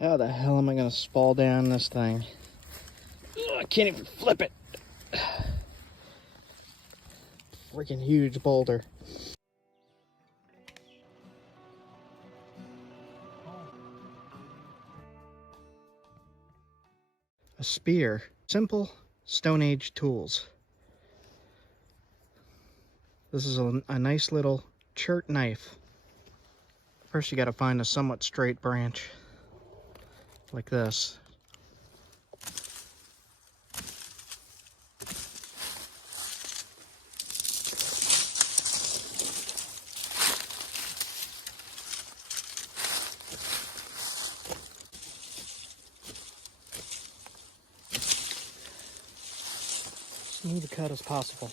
How the hell am I gonna fall down this thing? Ugh, I can't even flip it. Freaking huge boulder. A spear. Simple Stone Age tools. This is a nice little chert knife. First you gotta find a somewhat straight branch. Like this. Smooth a cut as possible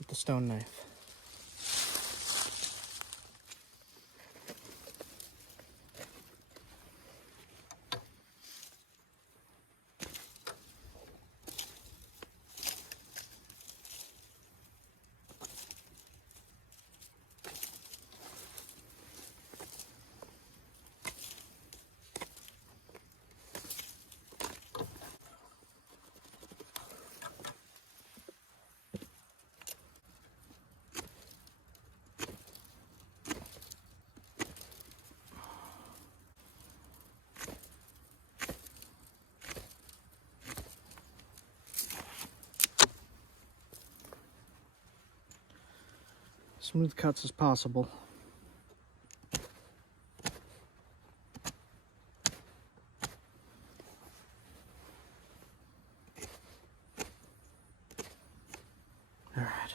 with the stone knife. Smooth cuts as possible. All right.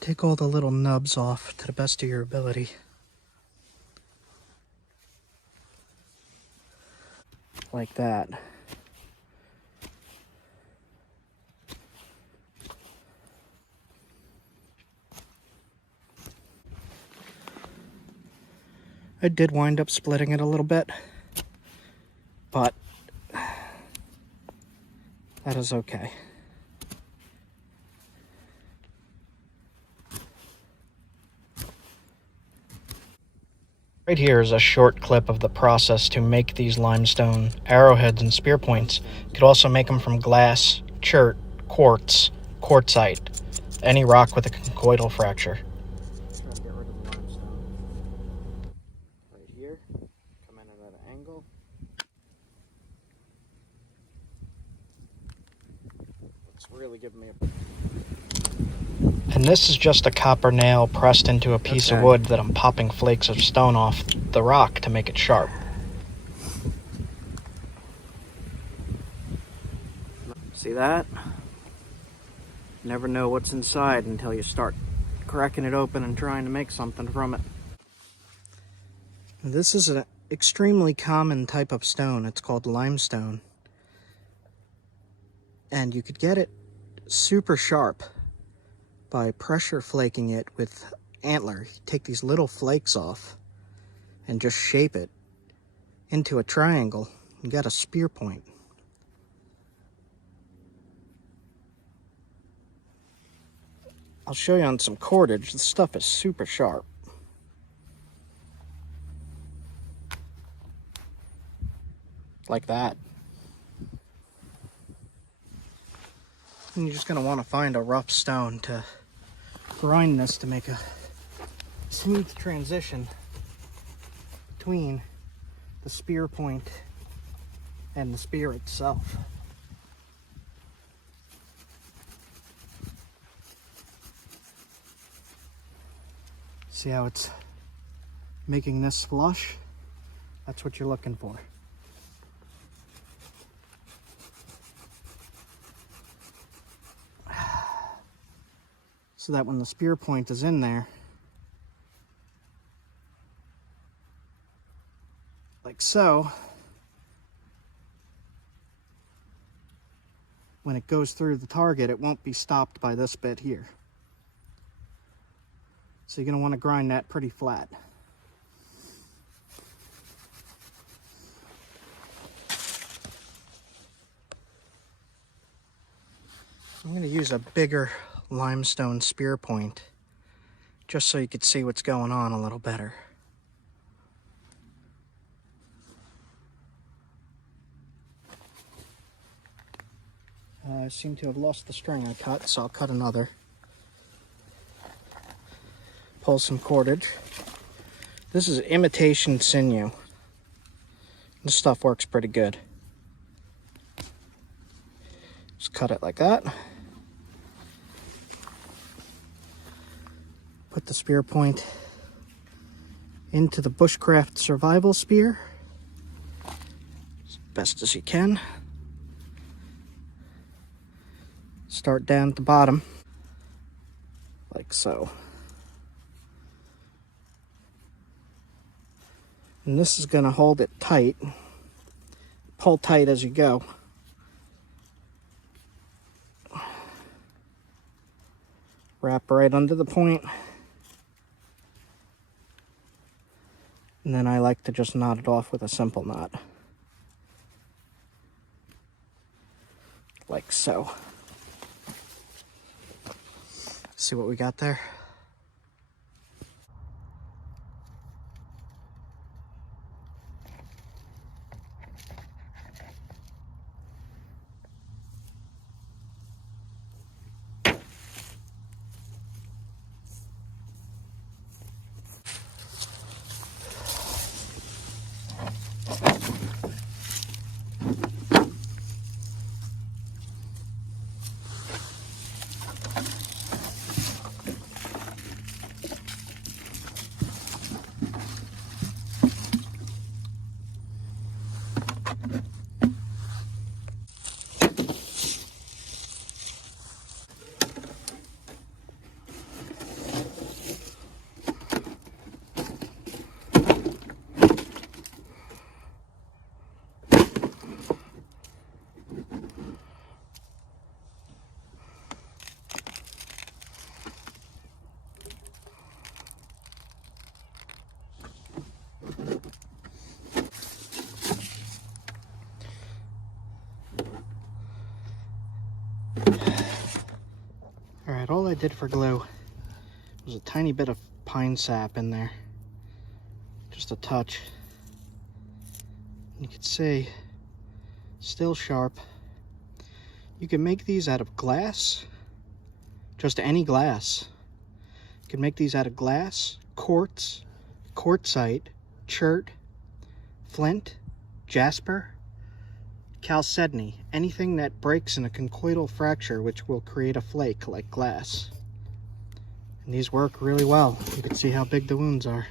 Take all the little nubs off to the best of your ability. Like that. I did wind up splitting it a little bit, but that is okay. Right here is a short clip of the process to make these limestone arrowheads and spear points. You could also make them from glass, chert, quartz, quartzite, any rock with a conchoidal fracture. Try to get rid of the limestone. Right here, come in at an angle. It's really giving me a... And this is just a copper nail pressed into a piece of wood that I'm popping flakes of stone off the rock to make it sharp. See that? Never know what's inside until you start cracking it open and trying to make something from it. This is an extremely common type of stone. It's called limestone. And you could get it super sharp by pressure flaking it with antler. You take these little flakes off and just shape it into a triangle. You got a spear point. I'll show you on some cordage. This stuff is super sharp. Like that. And you're just going to want to find a rough stone to grind this to make a smooth transition between the spear point and the spear itself. See how it's making this flush? That's what you're looking for. So that when the spear point is in there, like so, when it goes through the target, it won't be stopped by this bit here. So you're going to want to grind that pretty flat. I'm going to use a bigger limestone spear point just so you could see what's going on a little better. I seem to have lost the string I cut, so I'll cut another. Pull some cordage. This is imitation sinew. This stuff works pretty good. Just cut it like that. Put the spear point into the Bushcraft survival spear as best as you can. Start down at the bottom, like so. And this is going to hold it tight. Pull tight as you go. Wrap right under the point. And then I like to just knot it off with a simple knot. Like so. See what we got there? Alright, all I did for glue was a tiny bit of pine sap in there. Just a touch. You can see, still sharp. You can make these out of glass, just any glass. You can make these out of glass, quartz, quartzite, chert, flint, jasper, chalcedony, anything that breaks in a conchoidal fracture which will create a flake like glass. And these work really well. You can see how big the wounds are.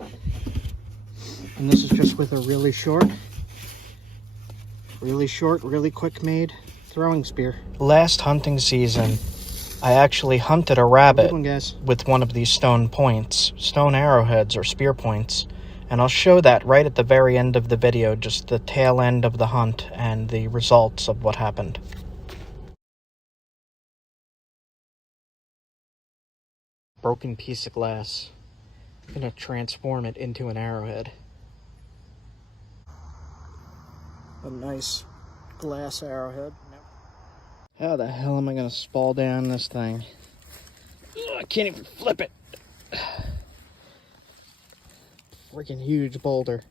And this is just with a really short, really quick made throwing spear. Last hunting season, I actually hunted a rabbit with one of these stone points, stone arrowheads or spear points. And I'll show that right at the very end of the video, just the tail end of the hunt and the results of what happened. Broken piece of glass. I'm gonna transform it into an arrowhead. A nice glass arrowhead. How the hell am I gonna fall down this thing? Ugh, I can't even flip it. Freaking huge boulder.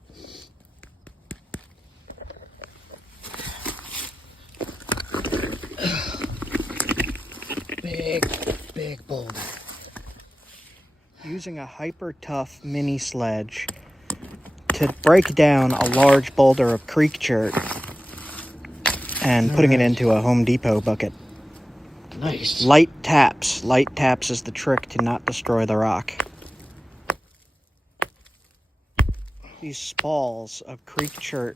Big boulder. Using a hyper tough mini sledge to break down a large boulder of creek chert and putting it into a Home Depot bucket. Nice. Light taps. Light taps is the trick to not destroy the rock. These spalls of creek chert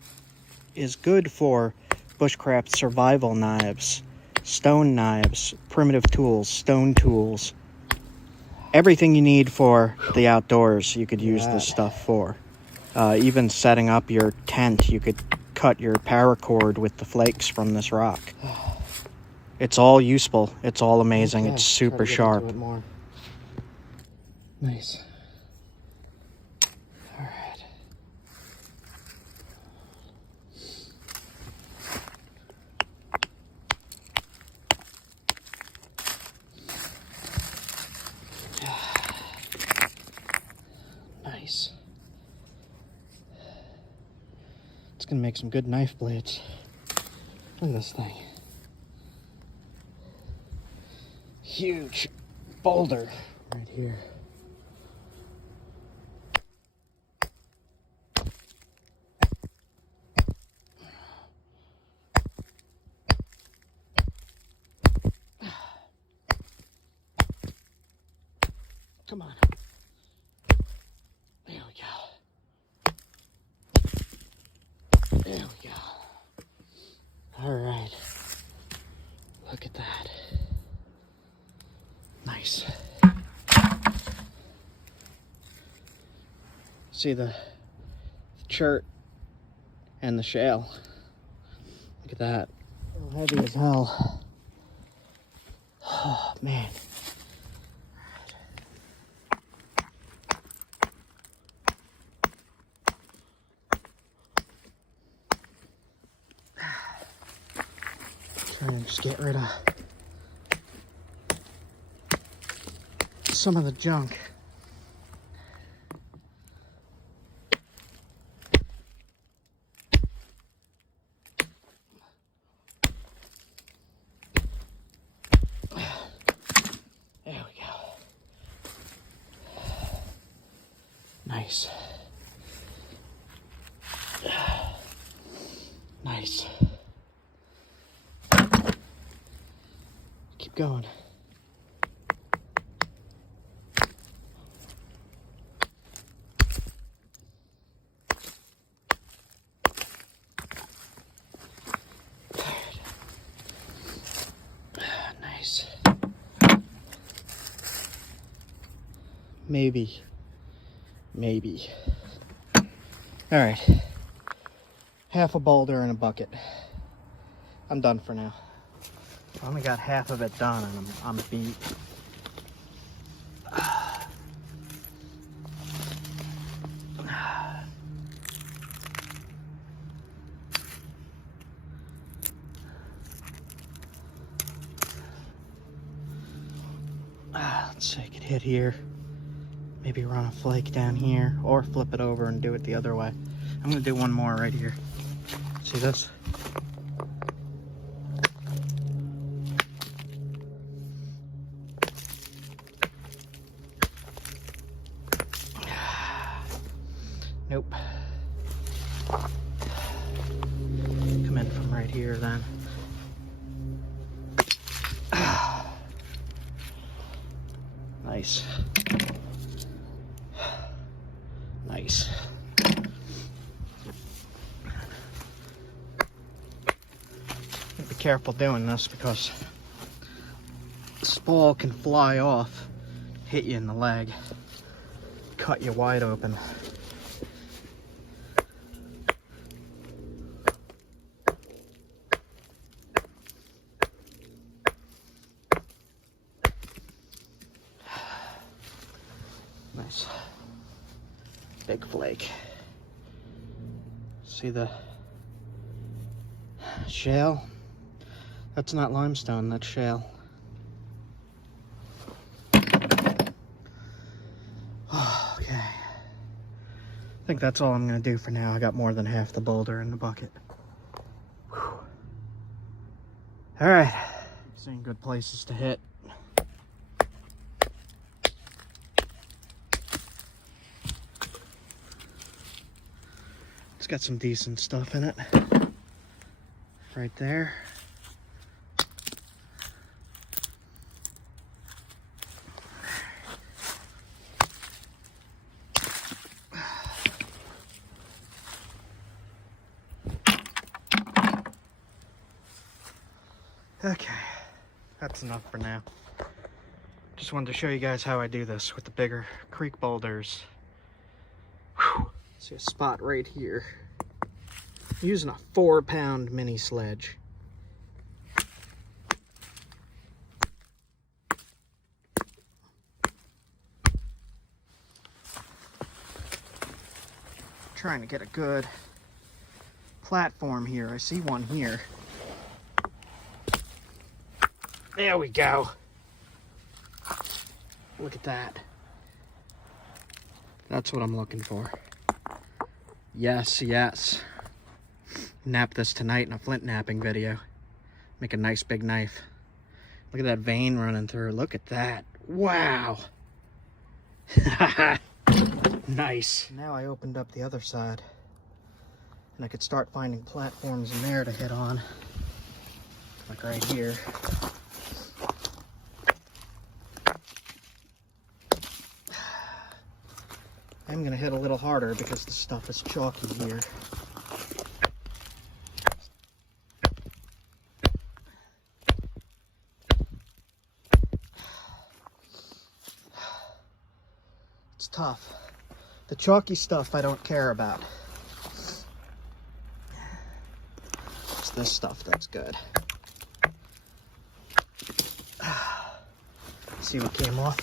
is good for bushcraft survival knives, stone knives, primitive tools, stone tools. Everything you need for the outdoors you could use this stuff for. Even setting up your tent, you could cut your paracord with the flakes from this rock. It's all useful. It's all amazing. Okay. It's super sharp. Nice. All right. Nice. It's gonna make some good knife blades. Look at this thing. Huge boulder right here. Come on. There we go. There we go. All right. Look at that. Nice. See the chert and the shale. Look at that. Heavy as hell. Oh, man. Try and just get rid of some of the junk. There we go. Nice. Nice. Keep going. Nice. Maybe. All right. Half a boulder in a bucket. I'm done for now. I only got half of it done and I'm beat. Let's see, I could hit here. Maybe run a flake down here or flip it over and do it the other way. I'm gonna do one more right here. See this? Nope. Come in from right here then. Nice. Nice. Be careful doing this because the spall can fly off, hit you in the leg, cut you wide open. Nice. Big flake. See the shale? That's not limestone, that's shale. Okay. I think that's all I'm gonna do for now. I got more than half the boulder in the bucket. Whew. All right. Seeing good places to hit. It's got some decent stuff in it. Right there. Okay, that's enough for now. Just wanted to show you guys how I do this with the bigger creek boulders. Whew. See a spot right here. I'm using a 4-pound mini sledge. Trying to get a good platform here. I see one here. There we go. Look at that. That's what I'm looking for. Yes, yes. Nap this tonight in a flint knapping video. Make a nice big knife. Look at that vein running through. Look at that. Wow. Nice. Now I opened up the other side, and I could start finding platforms in there to hit on. Like right here. I'm gonna hit a little harder because the stuff is chalky here. It's tough. The chalky stuff I don't care about. It's this stuff that's good. See what came off.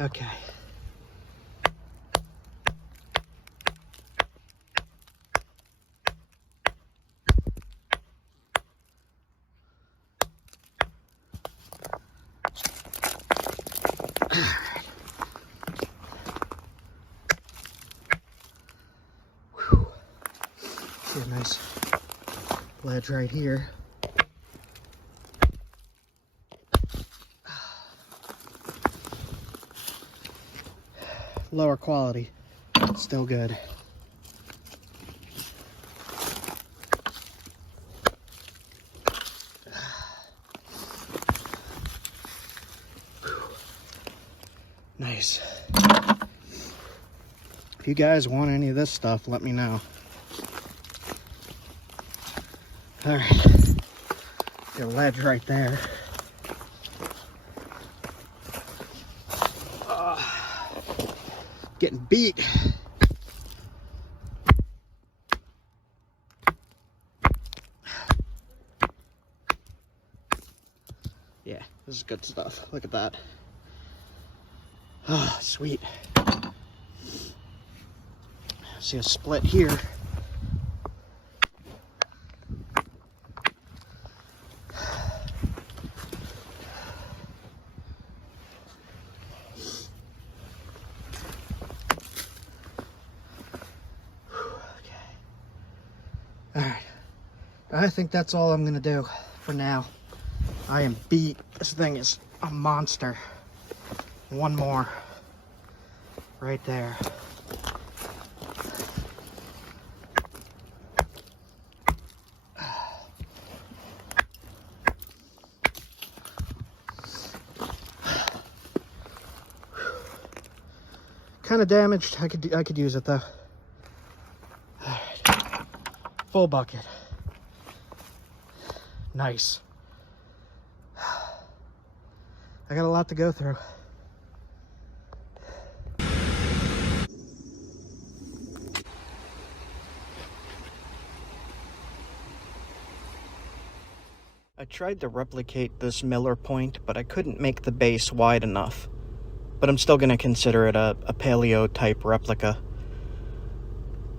Okay. See a nice ledge right here. Lower quality, still good. Nice. If you guys want any of this stuff, let me know. All right, got a ledge right there. Getting beat. Yeah, this is good stuff. Look at that. Oh, sweet. See a split here. Alright, I think that's all I'm gonna do for now. I am beat. This thing is a monster. One more. Right there. Kind of damaged. I could use it though. Alright. Full bucket. Nice. I got a lot to go through. I tried to replicate this Miller point, but I couldn't make the base wide enough. But I'm still going to consider it a paleo type replica.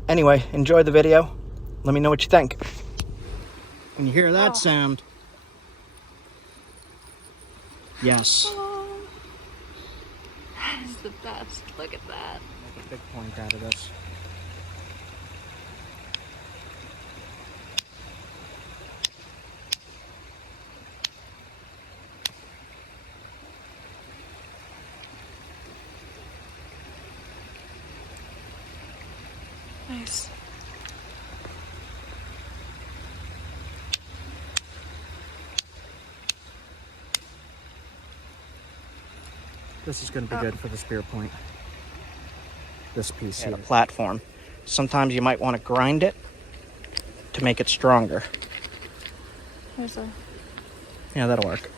Anyway, enjoy the video. Let me know what you think. When you hear that sound, yes. Oh, that is the best. Look at that. Make a big point out of this. Nice. This is going to be good for the spear point. This piece here. The platform. Sometimes you might want to grind it to make it stronger. Here's a... Yeah, that'll work.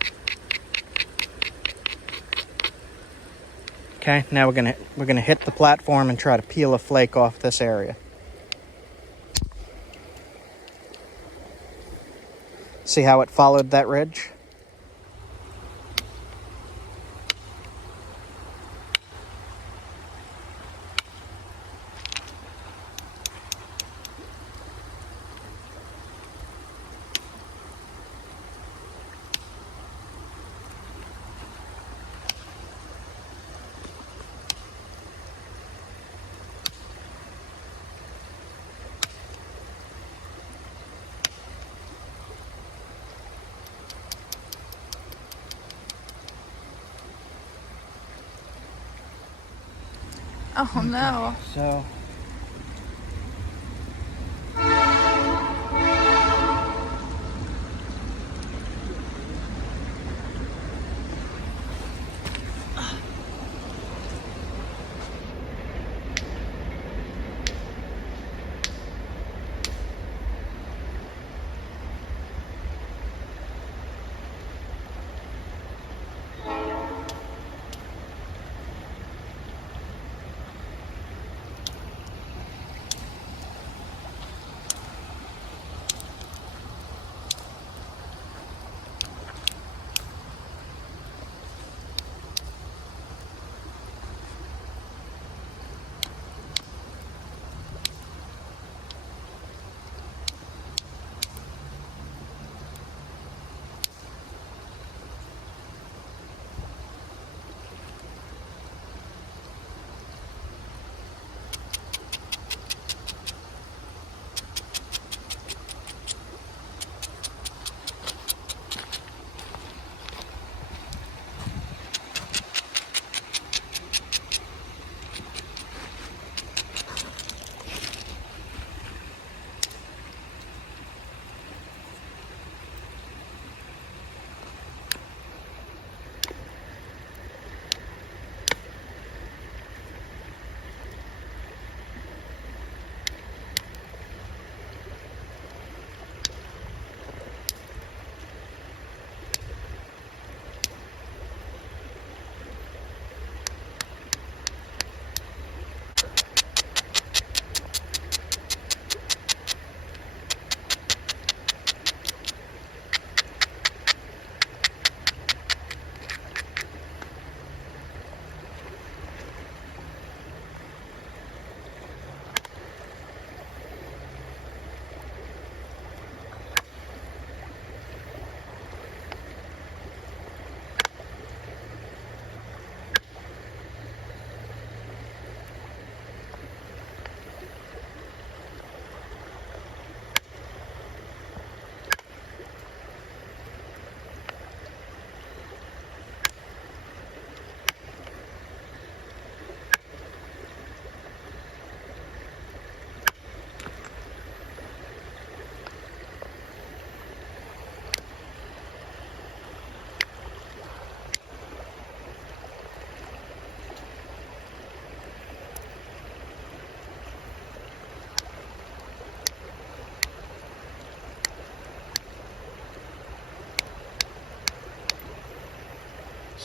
Okay, now we're gonna hit the platform and try to peel a flake off this area. See how it followed that ridge? Oh no. So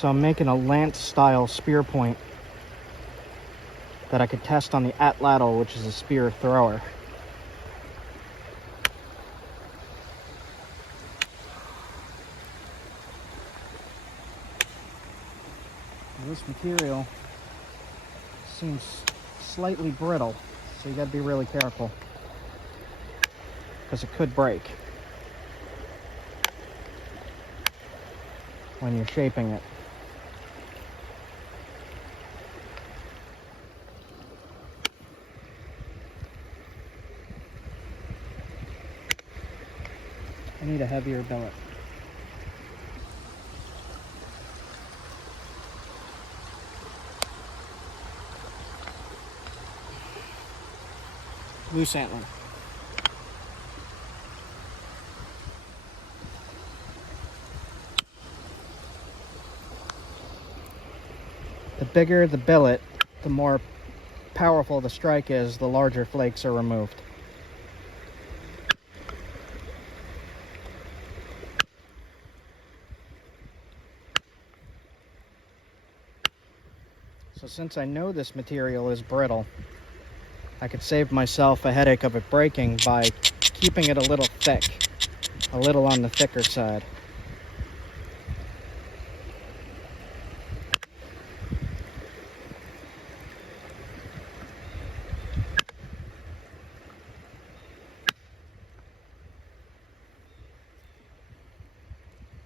I'm making a lance style spear point that I could test on the atlatl, which is a spear thrower. This material seems slightly brittle, so you gotta be really careful because it could break when you're shaping it. I need a heavier billet. Loose antler. The bigger the billet, the more powerful the strike is, the larger flakes are removed. So since I know this material is brittle, I could save myself a headache of it breaking by keeping it a little thick, a little on the thicker side.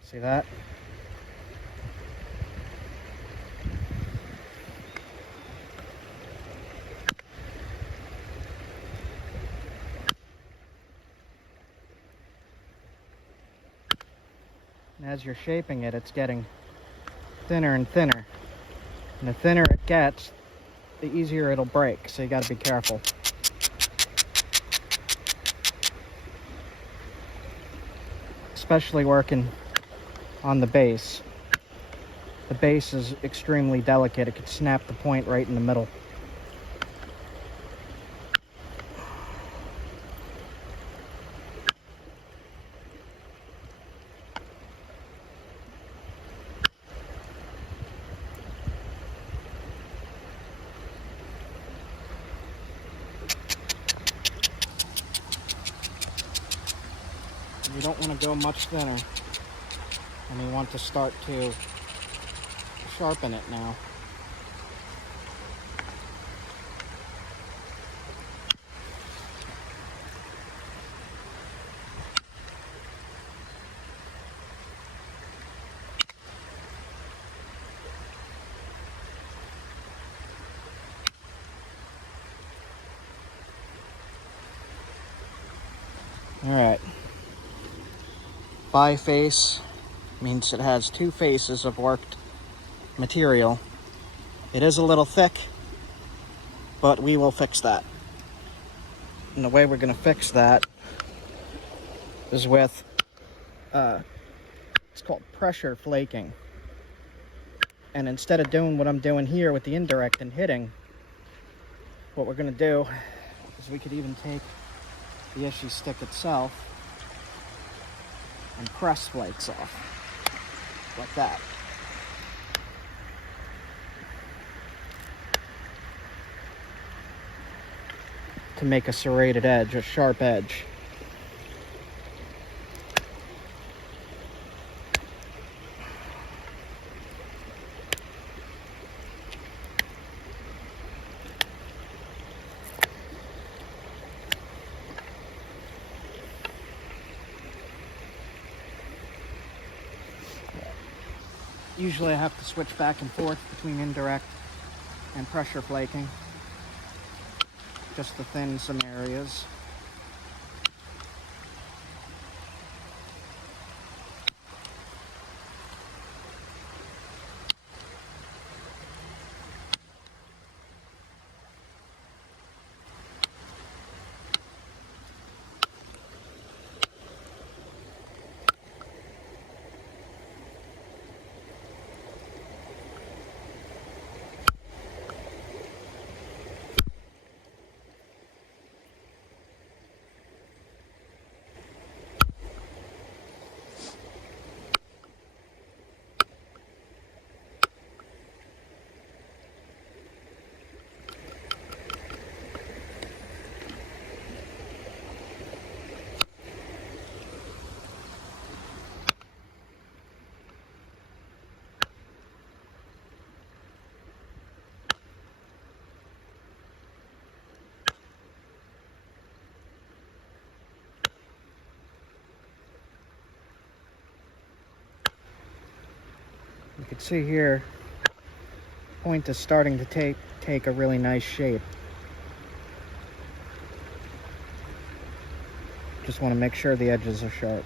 See that? And as you're shaping it, it's getting thinner and thinner. And the thinner it gets, the easier it'll break, so you got to be careful. Especially working on the base. The base is extremely delicate. It could snap the point right in the middle. You don't want to go much thinner, and you want to start to sharpen it now. All right. Biface means it has two faces of worked material. It is a little thick, but we will fix that. And the way we're going to fix that is with, it's called pressure flaking. And instead of doing what I'm doing here with the indirect and hitting, what we're going to do is we could even take the issue stick itself and press flakes off, like that. To make a serrated edge, a sharp edge. Usually I have to switch back and forth between indirect and pressure flaking, just to thin some areas. You can see here, the point is starting to take a really nice shape. Just want to make sure the edges are sharp.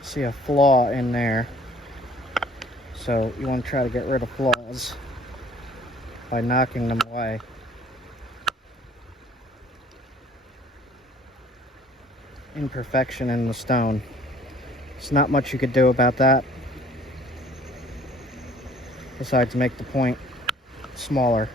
See a flaw in there, so you want to try to get rid of flaws by knocking them away. Imperfection in the stone. There's not much you could do about that besides make the point smaller.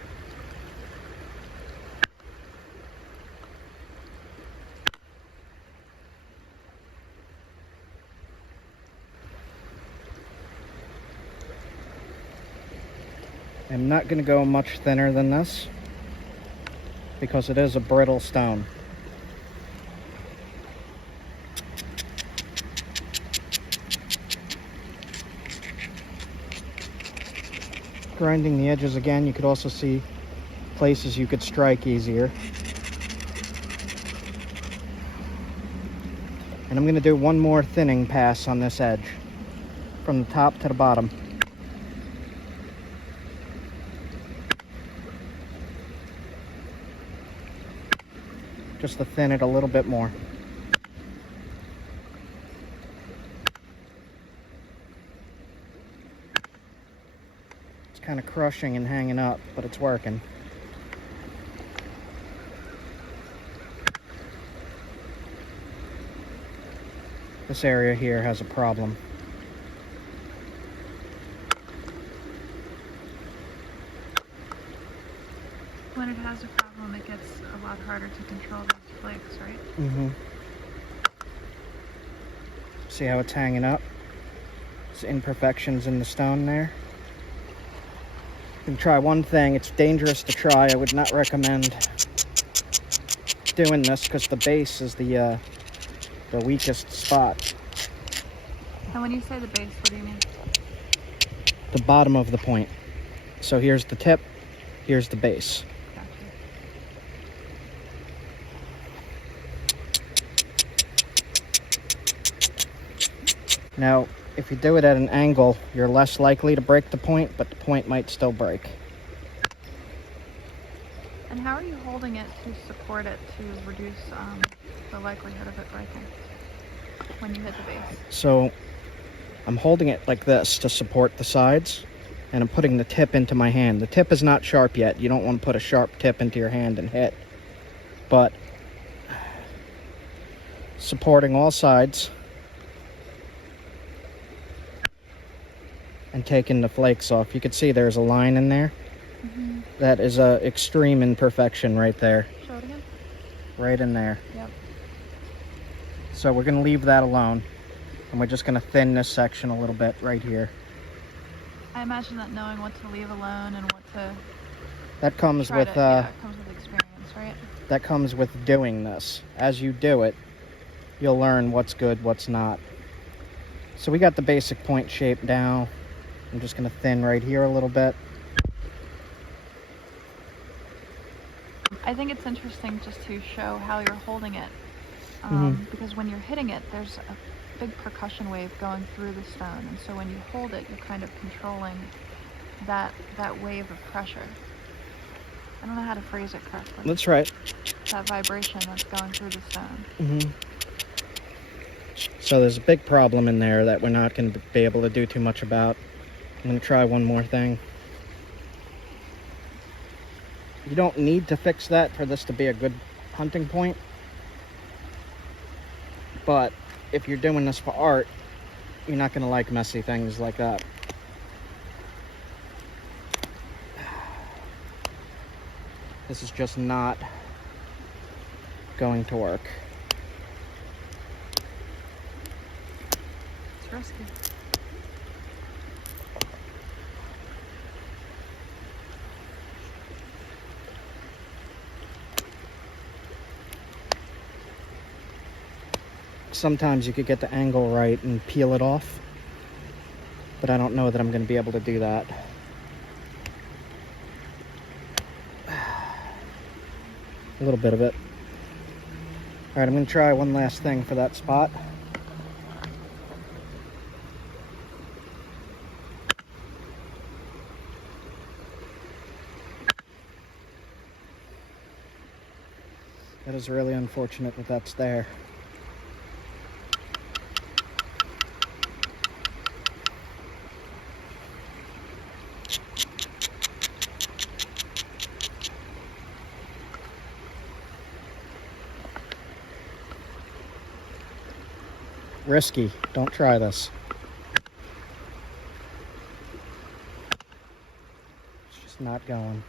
I'm not going to go much thinner than this because it is a brittle stone. Grinding the edges again, you could also see places you could strike easier. And I'm going to do one more thinning pass on this edge, from the top to the bottom. Just to thin it a little bit more. It's kind of crushing and hanging up, but it's working. This area here has a problem. When it has a problem, it gets a lot harder to control those flakes, right? Mm-hmm. See how it's hanging up? There's imperfections in the stone there. You can try one thing. It's dangerous to try. I would not recommend doing this because the base is the weakest spot. And when you say the base, what do you mean? The bottom of the point. So here's the tip, here's the base. Gotcha. Now, if you do it at an angle, you're less likely to break the point, but the point might still break. And how are you holding it to support it to reduce the likelihood of it breaking when you hit the base? So I'm holding it like this to support the sides, and I'm putting the tip into my hand. The tip is not sharp yet. You don't want to put a sharp tip into your hand and hit. But supporting all sides and taking the flakes off. You can see there's a line in there. Mm-hmm. That is a extreme imperfection right there. Show it again. Right in there. Yep. So we're going to leave that alone. And we're just going to thin this section a little bit right here. I imagine that knowing what to leave alone and what to That comes try with to, yeah, it comes with experience, right? that comes with doing this. As you do it, you'll learn what's good, what's not. So we got the basic point shape down. I'm just going to thin right here a little bit. I think it's interesting just to show how you're holding it, because when you're hitting it, there's a big percussion wave going through the stone, and so when you hold it, you're kind of controlling that wave of pressure. I don't know how to phrase it correctly. That's right. That vibration that's going through the stone. Mm-hmm. So there's a big problem in there that we're not going to be able to do too much about. I'm going to try one more thing. You don't need to fix that for this to be a good hunting point. But if you're doing this for art, you're not going to like messy things like that. This is just not going to work. It's risky. Sometimes you could get the angle right and peel it off, but I don't know that I'm going to be able to do that. A little bit of it. All right, I'm going to try one last thing for that spot. That is really unfortunate that that's there. Risky. Don't try this. It's just not going.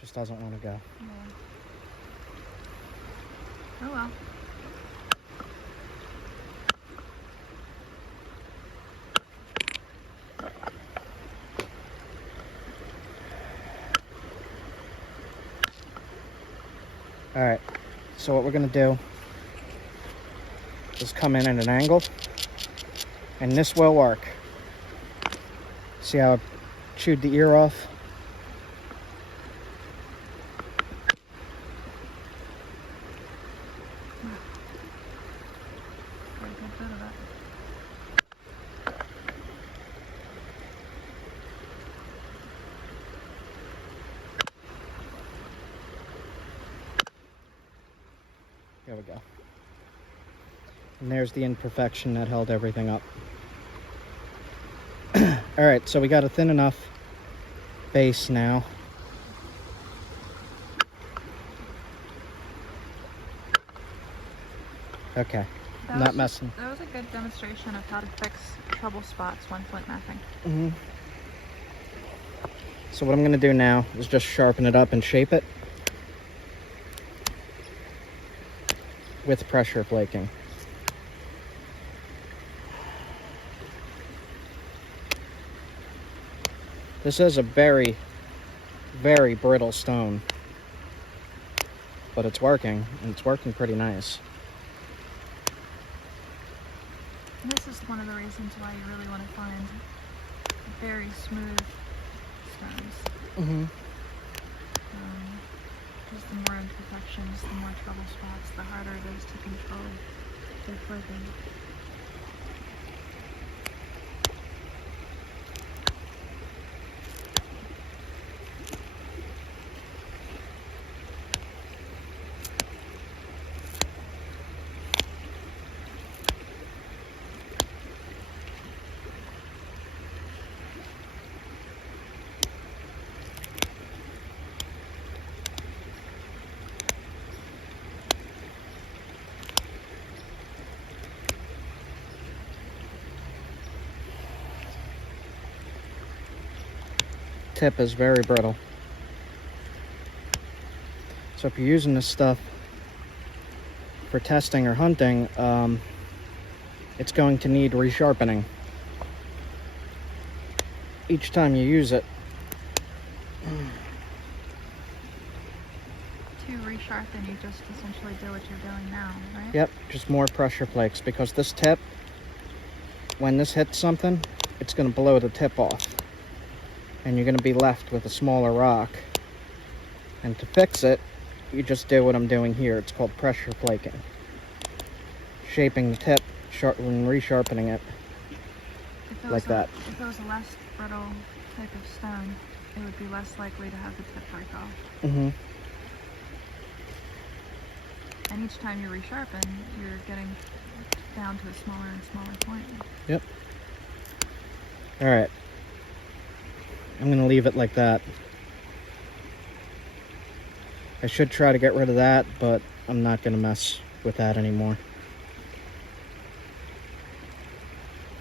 Just doesn't want to go. Yeah. Oh well. All right, so what we're gonna do is come in at an angle, and this will work. See how I chewed the ear off? There we go. And there's the imperfection that held everything up. Alright, so we got a thin enough base now. Okay, not messing. That was a good demonstration of how to fix trouble spots when flint knapping. Mm-hmm. So what I'm going to do now is just sharpen it up and shape it with pressure flaking. This is a very, very brittle stone, but it's working, and it's working pretty nice. And this is one of the reasons why you really want to find very smooth stones. Mm-hmm. Just the more imperfections, the more trouble spots, the harder it is to control their flaking. Tip is very brittle. So if you're using this stuff for testing or hunting, it's going to need resharpening each time you use it. To resharpen, you just essentially do what you're doing now, right? Yep, just more pressure flakes, because this tip, when this hits something, it's going to blow the tip off. And you're going to be left with a smaller rock. And to fix it, you just do what I'm doing here. It's called pressure flaking. Shaping the tip and resharpening it like that. If it was a less brittle type of stone, it would be less likely to have the tip break off. Mm-hmm. And each time you resharpen, you're getting down to a smaller and smaller point. Yep. Alright. I'm going to leave it like that. I should try to get rid of that, but I'm not going to mess with that anymore.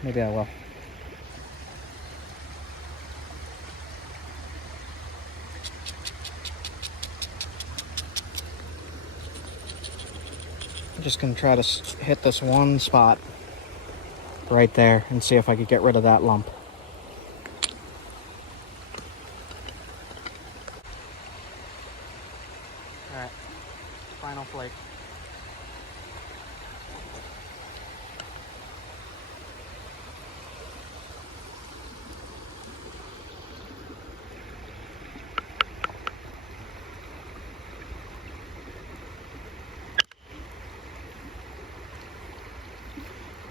Maybe I will. I'm just going to try to hit this one spot right there and see if I could get rid of that lump. Alright, final flake.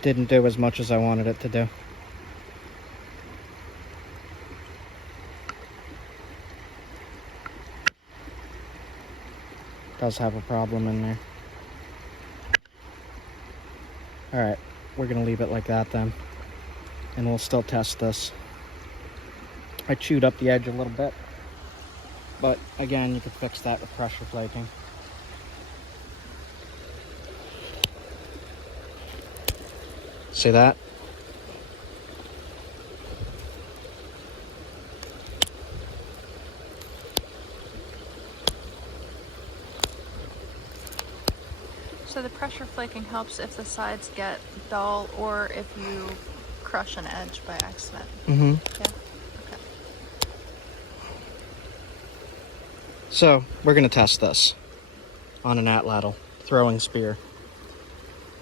Didn't do as much as I wanted it to do. Does have a problem in there. Alright, we're gonna leave it like that then. And we'll still test this. I chewed up the edge a little bit. But again, you could fix that with pressure flaking. See that? So the pressure flaking helps if the sides get dull or if you crush an edge by accident. Mm-hmm. Yeah. Okay. So we're gonna test this on an atlatl throwing spear.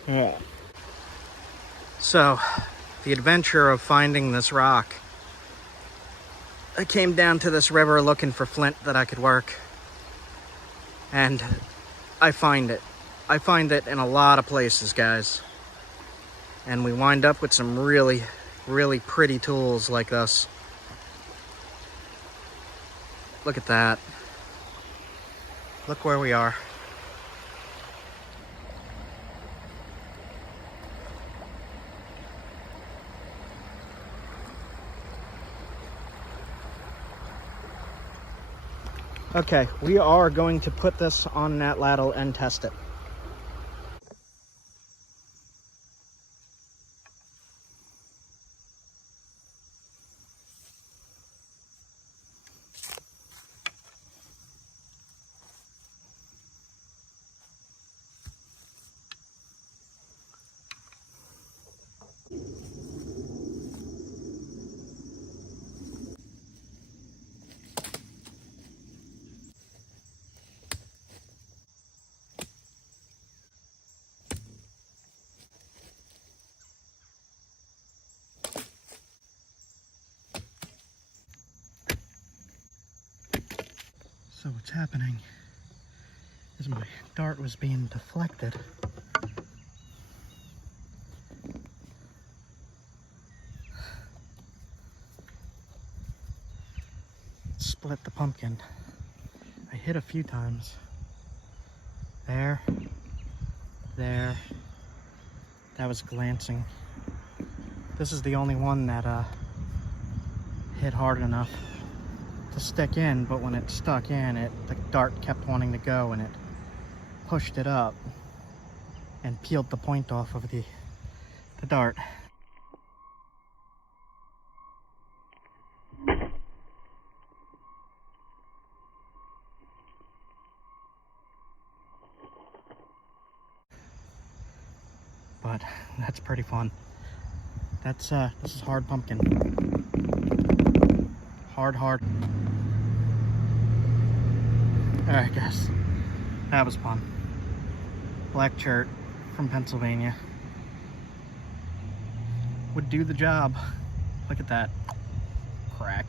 Yeah. So the adventure of finding this rock. I came down to this river looking for flint that I could work. And I find it. I find it in a lot of places, guys. And we wind up with some really, really pretty tools like this. Look at that. Look where we are. Okay, we are going to put this on that ladle and test it. So what's happening is my dart was being deflected. Split the pumpkin. I hit a few times. There. There. That was glancing. This is the only one that hit hard enough to stick in, but when it stuck in, the dart kept wanting to go, and it pushed it up and peeled the point off of the dart. But that's pretty fun. This is hard pumpkin. Hard. Alright guys, that was fun. Black chert from Pennsylvania. Would do the job. Look at that. Crack.